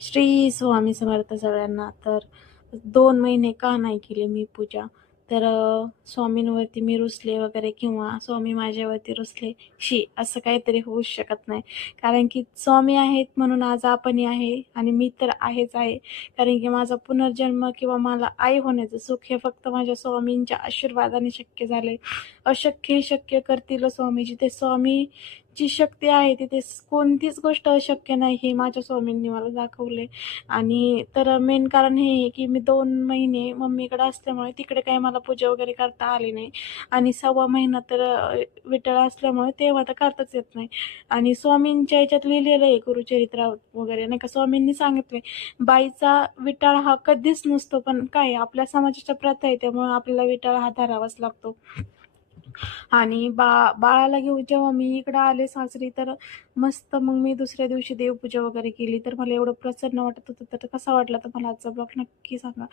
श्री स्वामी समर्थ सगळ्यांना. तर 2 महिने का नाही केली मी पूजा. तर स्वामींवरती मी रुसले वगैरे किंवा स्वामी माझ्यावरती रुसले, असं काहीतरी होऊच शकत नाही. कारण की स्वामी आहेत म्हणून आज आपणही आहे आणि मी तर आहेच आहे. कारण की माझा पुनर्जन्म किंवा मला आई होण्याचं सुख हे फक्त माझ्या स्वामींच्या आशीर्वादाने शक्य झाले. अशक्य हे शक्य करतील स्वामी. जिथे स्वामीची शक्ती आहे तिथे कोणतीच गोष्ट अशक्य नाही हे माझ्या स्वामींनी मला दाखवले. आणि तर मेन कारण हे आहे की मी 2 महिने मम्मीकडे असल्यामुळे तिकडे काही मला पूजा वगैरे करता आली नाही. आणि 1.25 महिना तर विठळ असल्यामुळे तेव्हा तर करताच येत नाही. आणि स्वामींच्या याच्यात लिहिलेलं आहे गुरुचरित्रात वगैरे नाही का, स्वामींनी सांगितले बाईचा विटाळ हा कधीच नसतो, पण काय आपल्या समाजाच्या प्रथा आहे त्यामुळे आपल्याला विटाळ हा धरावाच लागतो. आणि बाळाला घेऊन जेव्हा मी इकडं आले सासरी, तर मस्त मग मी दुसऱ्या दिवशी देवपूजा वगैरे केली. तर मला एवढं प्रसन्न वाटत होतं. तर कसा वाटला तर मला आजचा ब्लॉग नक्की सांगा.